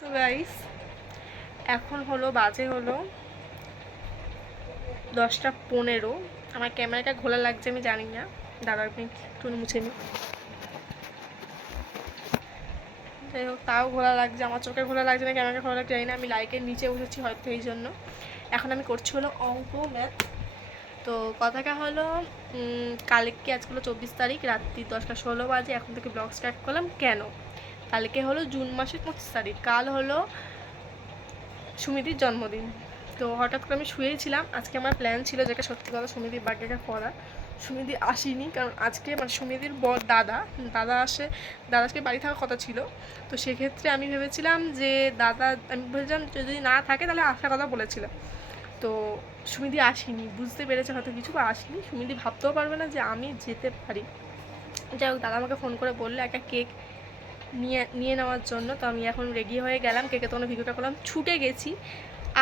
তো গাইস, এখন বাজে হলো 10টা 15। আমার ক্যামেরাটা ঘোলা লাগছে আমি জানি না, দাঁড়াও আমি একটু মুছে নিই। যাই হোক, তাও ঘোলা লাগছে, আমার চোখে ঘোলা লাগছে না ক্যামেরাটা ঘোলা লাগছে জানি না। আমি লাইকের নিচে বসেছি হয়তো এই জন্য। এখন আমি করছি অঙ্ক ম্যাথ। তো কথাটা হলো, কালকে আজকে 24 তারিখ, রাত্রি 10টা 16 বাজে। এখন থেকে ব্লগ স্টার্ট করলাম কেন? কালকে জুন মাসের 25 তারিখ, কাল সুমিতির জন্মদিন। তো হঠাৎ করে আমি শুয়েছিলাম, আজকে আমার প্ল্যান ছিল যেটা সত্যি কথা সুমিতির বার্থডেটা করা। সুমিতি আসেনি, কারণ আজকে সুমিতির দাদা আজকে বাড়ি থাকার কথা ছিল। তো সেক্ষেত্রে আমি ভেবেছিলাম যে আমি ভেবেছিলাম যদি না থাকে তাহলে আসার কথা বলেছিলাম। তো সুমিতি আসেনি, বুঝতে পেরেছে হয়তো কিছু, বা আসেনি। সুমিতি ভাবতেও পারবে না যে আমি যেতে পারি। যাই হোক, দাদা আমাকে ফোন করে বললো একটা কেক নিয়ে নেওয়ার জন্য। তো আমি এখন রেডি হয়ে গেলাম, কেকে তখন ভিডিওটা করলাম, ছুটে গেছি।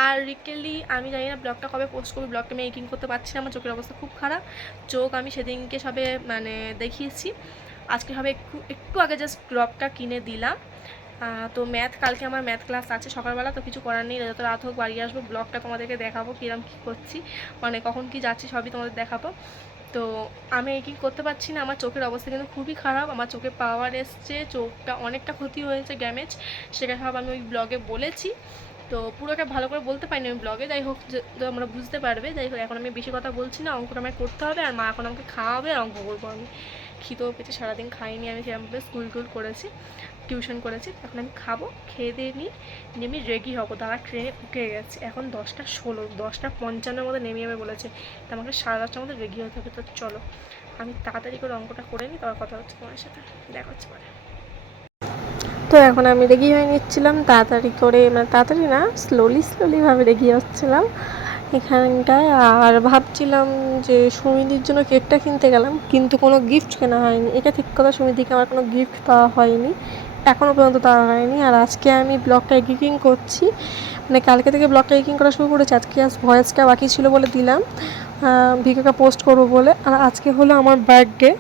আর রিকেলি আমি জানি না ব্লগটা কবে পোস্ট করবি, ব্লগটা আমি এডিটিং করতে পারছি না, আমার চোখের অবস্থা খুব খারাপ। চোখ আমি সেদিনকে সবে দেখিয়েছি, আজকে একটু আগে জাস্ট ড্রপটা কিনে দিলাম। তো কালকে আমার ম্যাথ ক্লাস আছে সকালবেলা, তো কিছু করার নেই, যত রাত হোক বাড়ি আসবো, ব্লগটা তোমাদেরকে দেখাবো কীরকম কী করছি, কখন কী যাচ্ছি সবই তোমাদের দেখাবো। তো আমি কি করতে পারছি না, আমার চোখের অবস্থা কিন্তু খুবই খারাপ, আমার চোখে পাওয়ার এসছে, চোখটা অনেকটা ক্ষতি হয়েছে, ড্যামেজ, সেটা সব আমি ওই ব্লগে বলেছি। তো পুরোটা ভালো করে বলতে পারিনি আমি ব্লগে, যাই হোক তোমরা বুঝতে পারবে। যাই হোক, এখন আমি বেশি কথা বলছি না, অঙ্কটা আমায় করতে হবে, আর মা এখন আমাকে খাওয়াবে আর অঙ্ক করবো আমি। খিদেও পেয়েছে, সারাদিন খাইনি আমি সেরকমভাবে, স্কুল করেছি, টিউশন করেছি। এখন আমি খাবো, খেয়ে দিয়ে নিয়ে আমি রেডি হবো। দাদা ট্রেনে উঠে গেছে, এখন 10টা 16, 10টা 55 মধ্যে নেমে যাবে বলেছে। তো আমাকে 10:30টার মধ্যে রেডি হতে হবে। তো চলো আমি তাড়াতাড়ি করে অঙ্কটা করে নিই, তারপর কথা হচ্ছে তোমার সাথে, দেখা হচ্ছে পরে। তো এখন আমি রেডি হয়ে নিচ্ছিলাম তাড়াতাড়ি করে, তাড়াতাড়ি না, স্লোলিভাবে রেডি হচ্ছিলাম এখানটায়। আর ভাবছিলাম যে সুমিদির জন্য কেকটা কিনতে গেলাম, কিন্তু কোনো গিফট কেনা হয়নি। এটা ঠিক কথা, সুমিদিকে আমার কোনো গিফট দেওয়া হয়নি, এখনও পর্যন্ত দেওয়া হয়নি। আর আজকে আমি ব্লগটা এডিটিং করছি, কালকে থেকে ব্লগটা এডিটিং করা শুরু করেছি। আজকে ভয়েসটা বাকি ছিল বলে দিলাম, ভিডিওটা পোস্ট করবো বলে। আর আজকে আমার বার্থডে,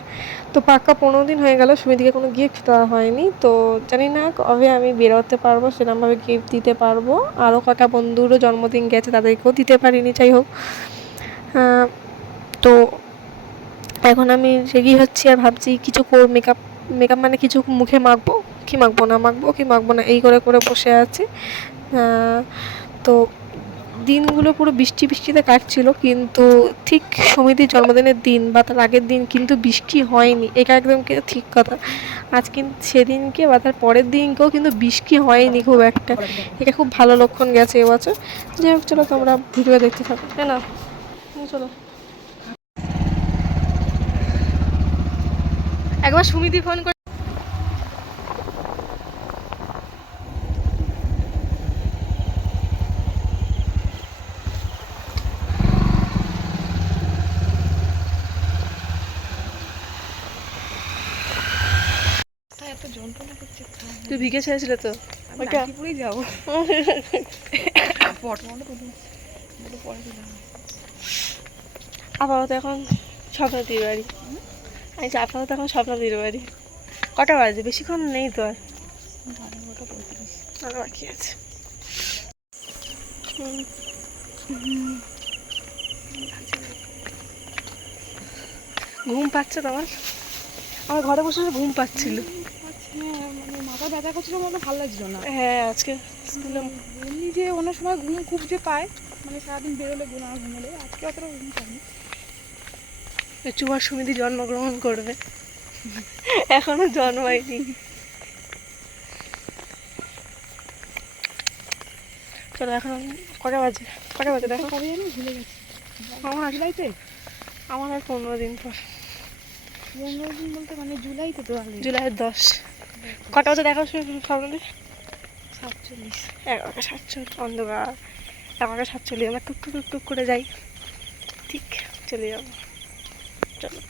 তো পাক্কা 15 দিন হয়ে গেল সুমিদিকে কোনো গিফট দেওয়া হয়নি। তো জানি না কবে আমি বেরোতে পারবো, সেরকমভাবে গিফট দিতে পারবো। আরও কটা বন্ধুরও জন্মদিন গেছে, তাদেরকেও দিতে পারিনি। যাই হোক, তো এখন আমি রেডি হচ্ছি আর ভাবছি কিছু মেকআপ কিছু মুখে মাখবো কি মাখবো না এই করে বসে আছি। তো দিনগুলো পুরো বৃষ্টিতে কাটছিল, কিন্তু ঠিক সমিতির জন্মদিনের দিন বা তার আগের দিন কিন্তু বৃষ্টি হয়নি, এটা একদম ঠিক কথা। আজ কিন্তু সেদিনকে বা তার পরের দিনকেও কিন্তু বৃষ্টি হয়নি খুব একটা, এটা খুব ভালো লক্ষণ গেছে এবছর। যাই হোক, চলো তোমরা ভিডিও দেখতে থাকো, তাই না? চলো একবার সুমিতি ফোন করে, তুই ভিগে ছেড়েছিলে তো যাবো আপাতত এখন স্বপ্নদির বাড়ি, আমি আপাতত এখন স্বপ্নদির বাড়ি। কটা বাজে? বেশিক্ষণ নেই তো, আর বাকি আছে। ঘুম পাচ্ছে তোমার? আমার ঘরে বসে ঘুম পাচ্ছিল, মাথা ব্যথা করছিল, মনে ভালো লাগছিল না। হ্যাঁ, আজকে স্কুলে এমনি যে অন্য সময় ঘুম খুব যে পায়, সারাদিন বেরোলে ঘুমোলে, আজকে অতটা ঘুম পায়নি। চুমার সুমিতি জন্মগ্রহণ করবে, এখনো জন্মায়নি। চলো এখন কটা বাজে দেখো, কবে জানি ভুলে গেছি। জুলাইতে, আমার আর 15 দিন পর। 15 দিন বলতে জুলাইতে তো, জুলাইয়ের 10। কটা বাজে দেখো সকালে? 47। 11টা 47, অন্ধকার। 11টা 47, আমরা টুক করে যাই, ঠিক চলে যাবো। চলো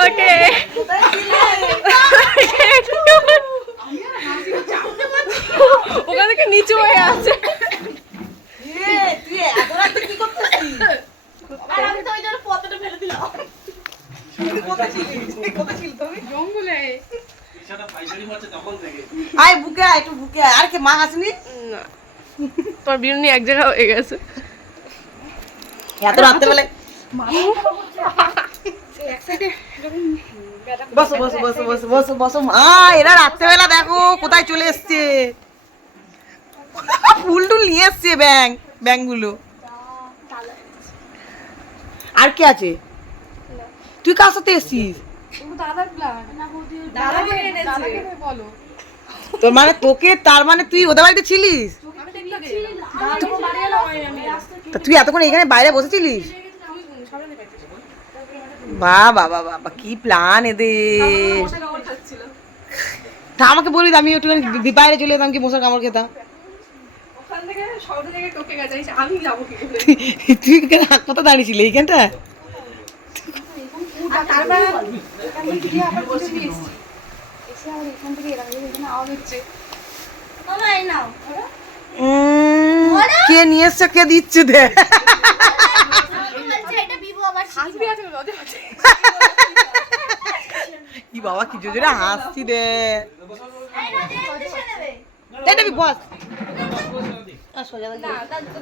ওকে ওখান থেকে নিচু হয়ে আছে। জঙ্গলে আয় বুকে আয়, একটু বুকে আয়। আর কি মা আসেনি? না তোমার বিরুনি এক জায়গা হয়ে গেছে। এত রাতে বেলা বসো বসো বসো বসো বসো বসো। মা এরা রাত্রেবেলা দেখো কোথায় চলে এসছে, ফুল টুল নিয়ে এসছে, ব্যাংগুলো। আর কে আছে? তুই কার সাথে এসছিস? দাদার প্ল্যান দাদাকে বলো। তোর মানে তোকে, তার মানে তুই ওদের বাড়িতে ছিলিস? তা তুই এতক্ষণ এখানে বাইরে বসেছিলিস? বাবা বাবা বাবা, কি প্ল্যান এদের। তা আমাকে বলি, আমি একটুখানি বাইরে চলে যেতাম, কি মশার কামড় খেতাম। ওখান থেকে সব জায়গায় টোকে গেছে, আমি যাবো কি করে? তুই কোথায় দাঁড়িয়েছিলি এইখানটা? আর তারপর আমি গিয়ে আবার বসে দিয়েছি, এসে আবার এখান থেকে এখানে আওয়াজ হচ্ছে। কে নিয়ে এসছে, কে দিচ্ছে দে। হাসবি আছে রোদে আছে। কি বাবা, কি জোরে হাসছি রে। এটা বি বস। না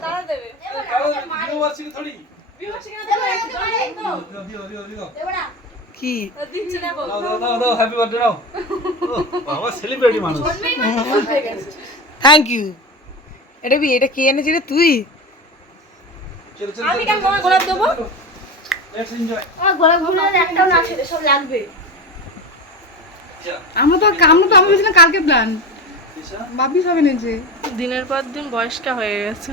দাদা দেবে কি দিচ্ছে না বল। হ্যাপি বার্থডে নাও। বাবা সেলিব্রিটি মানুষ। Thank you. এটা কে এনেছিস রে তুই? আমি কেন তোমার গোলাপ দেবো? Let's enjoy. আমার গোলাপগুলো একটাও না ছেড়ে সব লাগবে। আমরা তো আমি বলছিলাম কালকে প্ল্যান ভাবি হবে না যে দিনের পর দিন বয়স্কা হয়ে গেছে।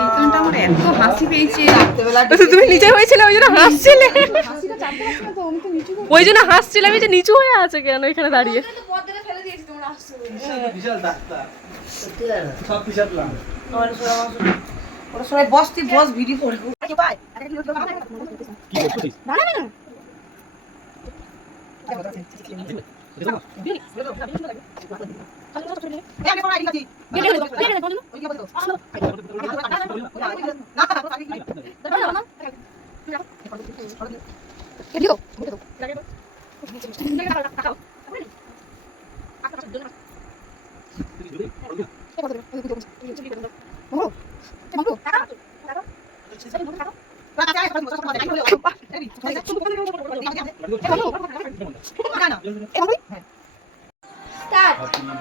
এইখানটা আমার এত হাসি পেয়েছে। তুমি নিচে হয়েছিলে ওই জন্য হাসছিলে, হাসিটা চাপতে পারছি না তো, আমি তো নিচু করে ওই জন্য হাসছিলাম। এই যে নিচু হয়ে আছে কেন এখানে দাঁড়িয়ে? পর্দাটা ফেলে দিয়েছি তোমরা আসছো। বিশাল ডাক্তার। সব বিশাল প্ল্যান। ওরা সবাই বস, তুই বস, ভিডিও করবো। কি করছিস?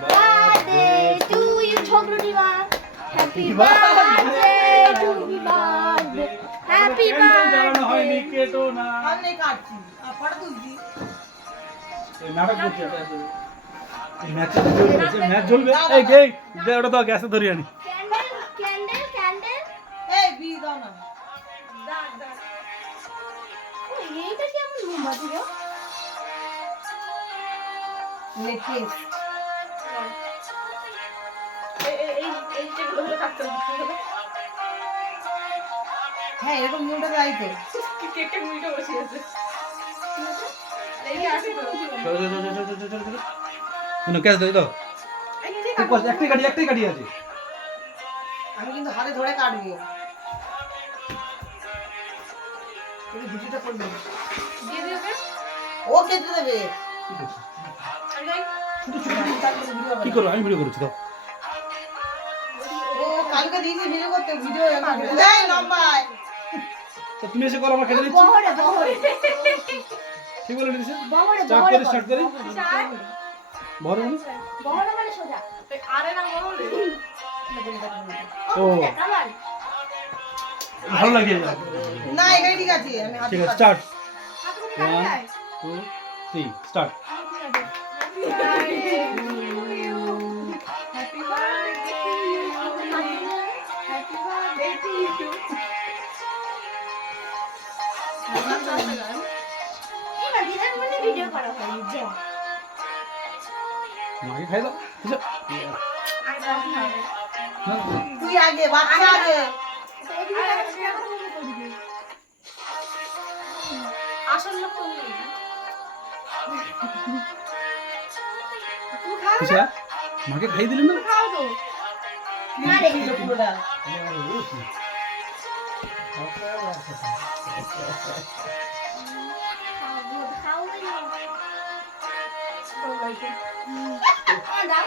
Birthday to you, Chokrudiva. Happy birthday to you, birthday. Happy জানানো হয়নি birthday. কেটো না। সামনে কাটছি, ফটো তুলছি। এই নাটক করছে এটা। এই ম্যাচে ম্যাচ জ্বলবে। এই গে দে ওটা তো গ্যাসে ধরে আনি। Candle, candle, candle. এই বি দাও না। Oh, এইটা কেমন মোমবাতি গো? লেটেস্ট। হ্যাঁ, এরকম নিউটা যাই তো। কেকটা মুড়িটা বসে আছে। ক্যাশ দে দাও। একটাই গাড়ি আছে। আমি কিন্তু হাতে ধরে কাটবো। তুমি ভিডিওটা করবে। দিয়ে দিও ওকে। ও কেটে দেবে। কি করবো, আমি ভিডিও করছি তো। ও কালকে দিয়েছি ভিডিও করতে, ভিডিও এই লম্বায়। তো তুমি এসে করো, আমার কেটে দিচ্ছি। বহরে বহরে। কি বলে দিছে বহরে স্টার্ট বহরে করি স্টার্ট করি বড় মানে বহরে মানে সোজা আরে না বলে ও আবার ভালো লাগে না এখানে ঠিক আছে আমি হাত ঠিক আছে স্টার্ট হাতগুলো 1 কাটে যায় 2 3 start happy birthday to you happy birthday to you এবার দিদার মধ্যে ভিডিও করা হয় যা মাকে খাই দাও বুঝছো তুই আগে বাচ্চা আগে আসল লোক তুমি আচ্ছা মাকে খাই দিলেন না খাও তো না রে পুরোটা খাও না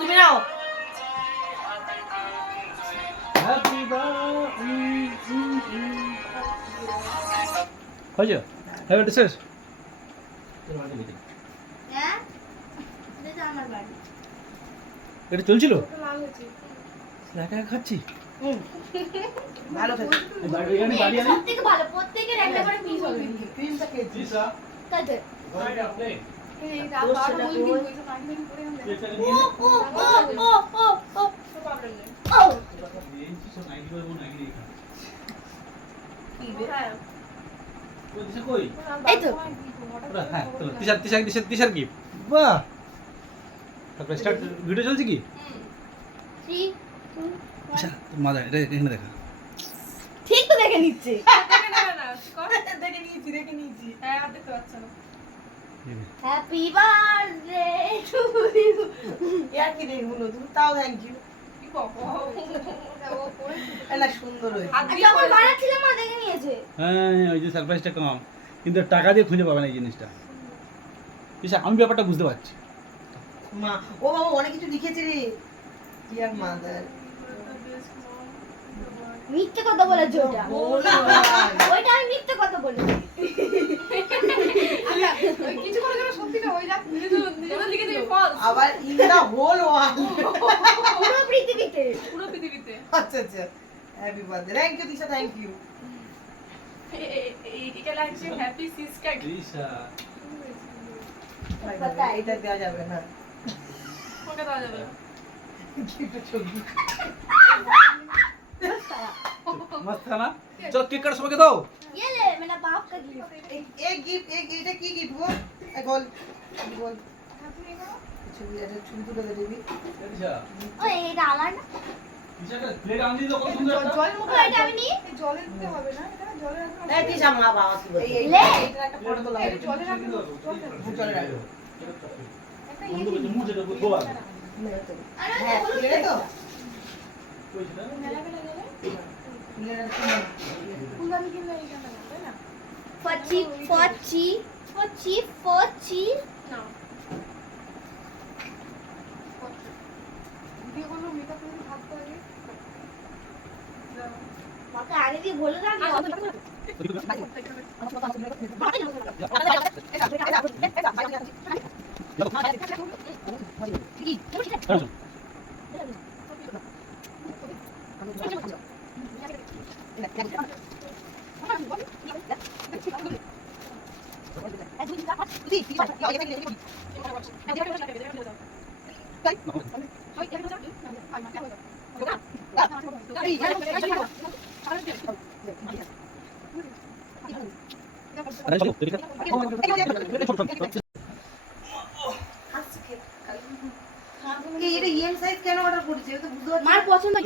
তুমি নাও হ্যাপি বার্থডে হয়েছে হ্যাপি শেষ হ্যাঁ এটা আমার বাড়ি এটা চলছিল লাল হয়েছে একা একা খাচ্ছি ভালো থাকে এখানে বাড়ি আনি সবথেকে ভালো প্রত্যেকের একটা করে পিস হবে ক্রিমটা খেয়েছি তাই তো এই রাত আর বলি দিন কইছো কাকিনি করে আমরা ও ও ও ও ও ও প্রবলেম নেই ও এই তো হ্যাঁ তিসার কি বাহ তারপরে স্টার্ট ভিডিও চলছে কি 3 আচ্ছা মজা এটা এখানে দেখা ঠিক তো দেখে নিচ্ছে দেখে নিয়েছি হ্যাঁ আর দেখতে পাচ্ছ না হ্যাপি বার্থডে টু ইউ ইয়ার কি দেখবো নতুন তাও থ্যাংক ইউ কি কখো এটা সুন্দর হয়েছে আচ্ছা আমার বানাচ্ছিলাম মা দেখে নিয়েছে হ্যাঁ ওই যে সারপ্রাইজটা কম কিন্তু টাকা দিয়ে খুঁজে পাবে না এই জিনিসটা তিসা আমি ব্যাপারটা বুঝতে পারছি মা ও বাবা অনেক কিছু লিখেছে রে ডিয়ার মাদার মিথ্যে কথা বলেছে ওটা ওইটা আমি মিথ্যে কথা বলেছি আচ্ছা ওই কিছু করে যেন সত্যিটা হয়ে যাক নিজেদের লিখে দিবি ফলস আবার ইন দা হোল ওয়ান পুরো পৃথিবীতে পুরো পৃথিবীতে আচ্ছা আচ্ছা happy birthday thank you Tisha thank you এইটা লাগছে হ্যাপি সিস্টার তিসা এটা দেওয়া যাবে না কোনটা দেওয়া যাবে না এটা ছবি मस्त है ना चलो केक काट सबके दो ये ले मेरा बाप का गिफ्ट एक गिफ्ट एक এটা কি গিফট গো বল বল ছবি এটা ছবি তুলে দে দিবি তিসা ও এটা আমার না তিসা का प्लेट आन दी तो कौन सुंदर है জলের ও মুখে এটা আমি নি জলে দিতে হবে না এটা জলে রাখতে এই তিশা মা বাবা কি বল এই লে। এটা একটা ফটো তোলা হবে জলে রাখতে চলে রাখো একটা बंद कर मुंह से तो धोआ হ্যাঁ এটা তো कोई ना মেলা মেলা গেলে ফুলের একটা ফুলদানি কিনলে এই টাকা তাই না ফচি ফচি ফচি ফচি না ভিডিও করলো মেকআপ করে ভাবতে হবে মাকে আগে দিয়ে বলে রাখবো अरे चलो देखिए কি এটা এম সাইজ কেন অর্ডার করেছে এটা বুঝতে পারছি মার পছন্দ না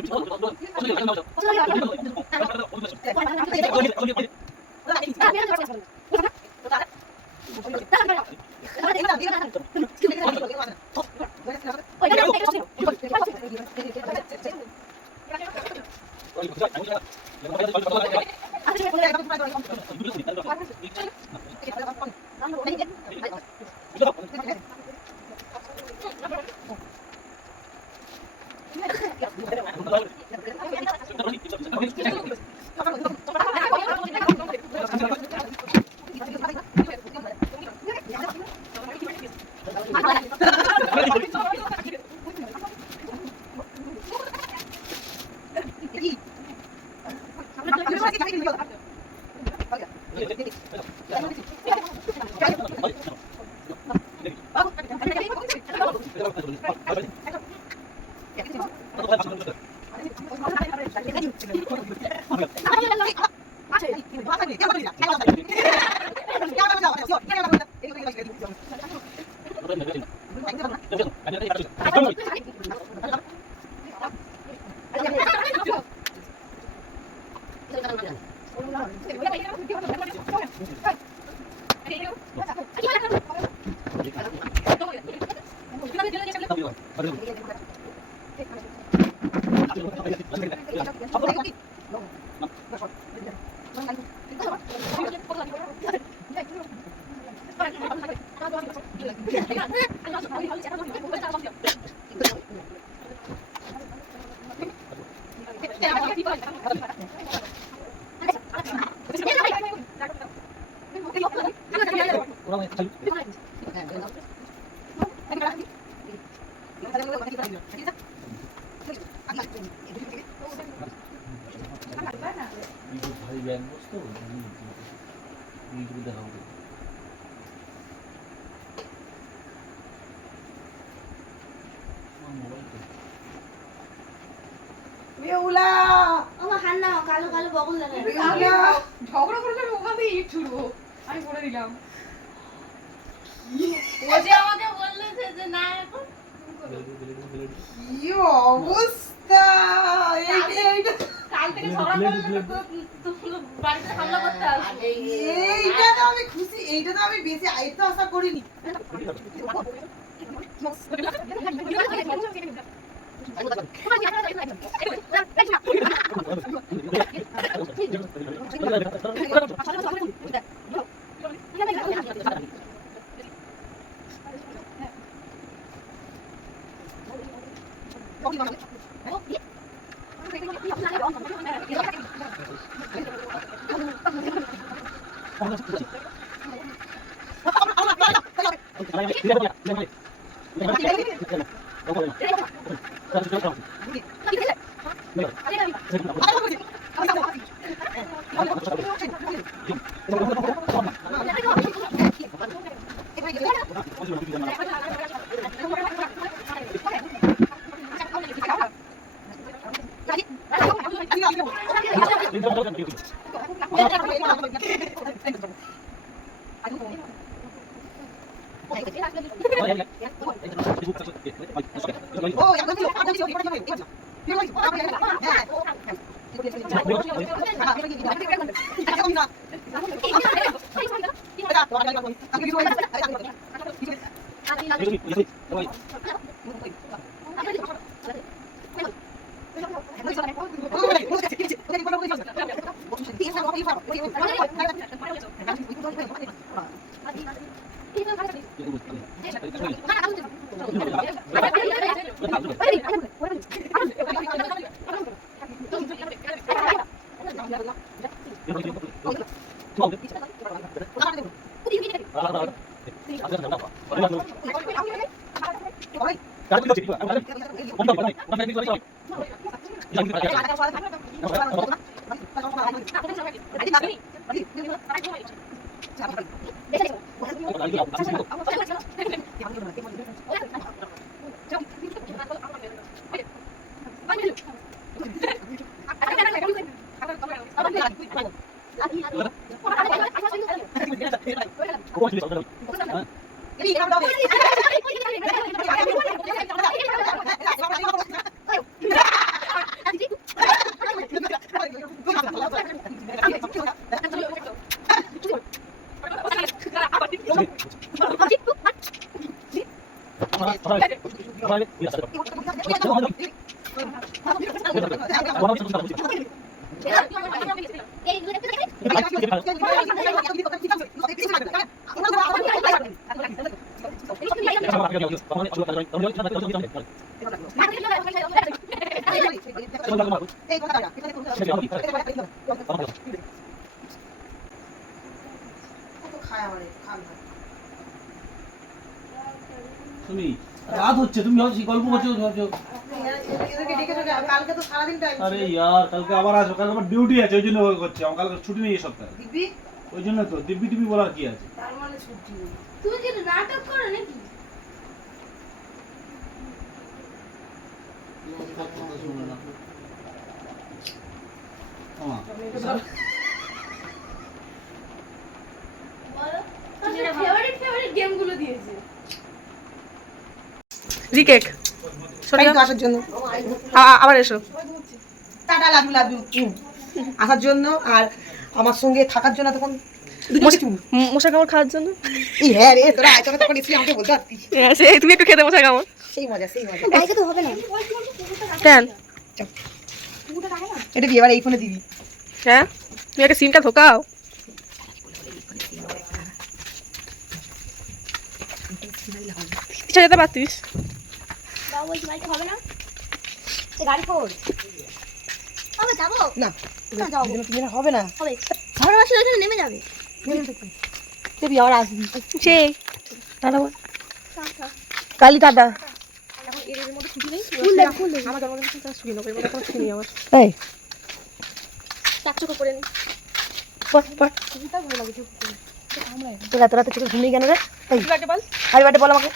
ভাই ব্যাগ বসতো ইউটিউবে দেখা হবে। বেহুলা আমার হাত নাও, কালো কালো বগল লাগে। বেহুলা ঝগড়া করলে আমি ওখান থেকে ইট ছুড়বো, আমি বলে দিলাম। ও যে আমাকে বললো যে না এখন কি অবস্থা! এইটা কাল থেকে ঝগড়া করলে তো বাড়িতে হামলা করতে আসবে। এইটা তো আমি খুশি, এইটা তো আমি বেশি আইতো আশা করিনি। তুমি রাত হচ্ছে, তুমি ভাবছি গল্প করছো ভাবছো। কালকে তো সারাদিন টাইম আরে ইয়ার কালকে আবার আসো, কালকে আমার ডিউটি আছে, ওই জন্য করছি। আমার কালকে ছুটি নেই এই সপ্তাহে, দিবি, ওই জন্য তো দিব্যি টিভি বলার কি আছে। তার মানে ছুটি নেই। তুমি কি নাটক করো নাকি? বলো তোমার ফেভারিট গেমগুলো দিয়েছে। রিকেক Thank you আসার জন্য, আবার এসো। টাটা, লাভ ইউ আসার জন্য আর আমার সঙ্গে থাকার জন্য। তখন দুজনকে চুমু। মশা কামড় খাওয়ার জন্য। এই হ্যাঁ রে, তোরা আইসা তখন এসে আমাকে বলতে পারতিস। তুমি একটু খেতে মশা কামড়। সেই মজা, সেই মজা। গাইকে তো হবে না। কেন? এটা দিয়ে এবার এই ফোনে দিবি। হ্যাঁ তুমি একটা সিমটা ঢোকাও। পিছিয়ে যেতে পারতিস। বাবা বলছি গাইকে হবে না। এ গাড়ি ফোর হবে, যাবো না না, যাবো দুজনে তিনজনে হবে না। হবে। ঘরে বসে ওখানে নেমে যাবে। দেবি আবার আসবি। সে টাটা বল। কালি টাটা। আমার জন্মদিন তো শুনি না, এর মধ্যে কোনো শুনি আমার। এই চাকচুকো করে নি। তোর এত রাতে চোখে ঘুমিয়ে কেন রে? এই তুই আগে বল। আরে বাটে বল আমাকে।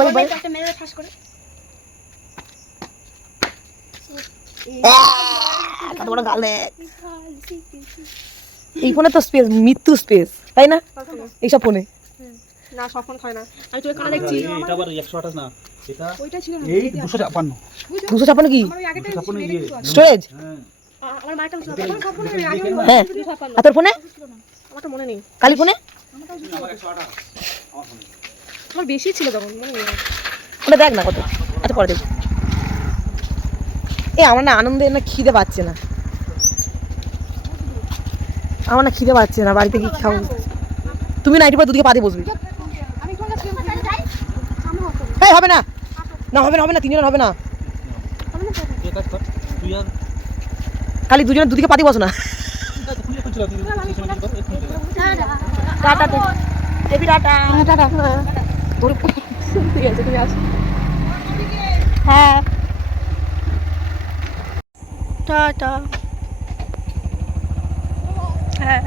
বল বল। একটা মেরে ঠাস করে। কত বড় গালে। এই ফোনে তো স্পেস, মৃত্যু স্পেস, তাই না? এইসব ফোনে না স্বপ্ন হয় না। আমি তোর এখানে দেখছি। এটা আবার 128 না, এটা ওইটা ছিল না। এই 256। 256 কি আমার ওই আগেরটা 256 ইয়ে স্টোরেজ? হ্যাঁ আমার মাইকেল হ্যাঁ। আর তোর ফোনে? আমার তো মনে নেই। কালি ফোনে? আমার 128 আমার ফোনে। আমার বেশি ছিল তখন, মনে নেই। ওটা দেখ না কত। আচ্ছা পরে দেখ। আমার না আনন্দে না খিদে পাচ্ছে না। আমার না খিদে পাচ্ছে না, বাড়িতে কি খাবো? তুমি না এটি পরে দুদিকে পা দিয়ে বসবি। এই হবে না, না হবে না, হবে না, তিনজন হবে না। তুই কাজ কর, তুই আর খালি দুজনে দুদিকে পা দিয়ে বসো না। খুলে খুলে তুই টাটা দেবি, টাটা টাটা। ঠিক আছে তুমি আসো। হ্যাঁ টাটা। হ্যাঁ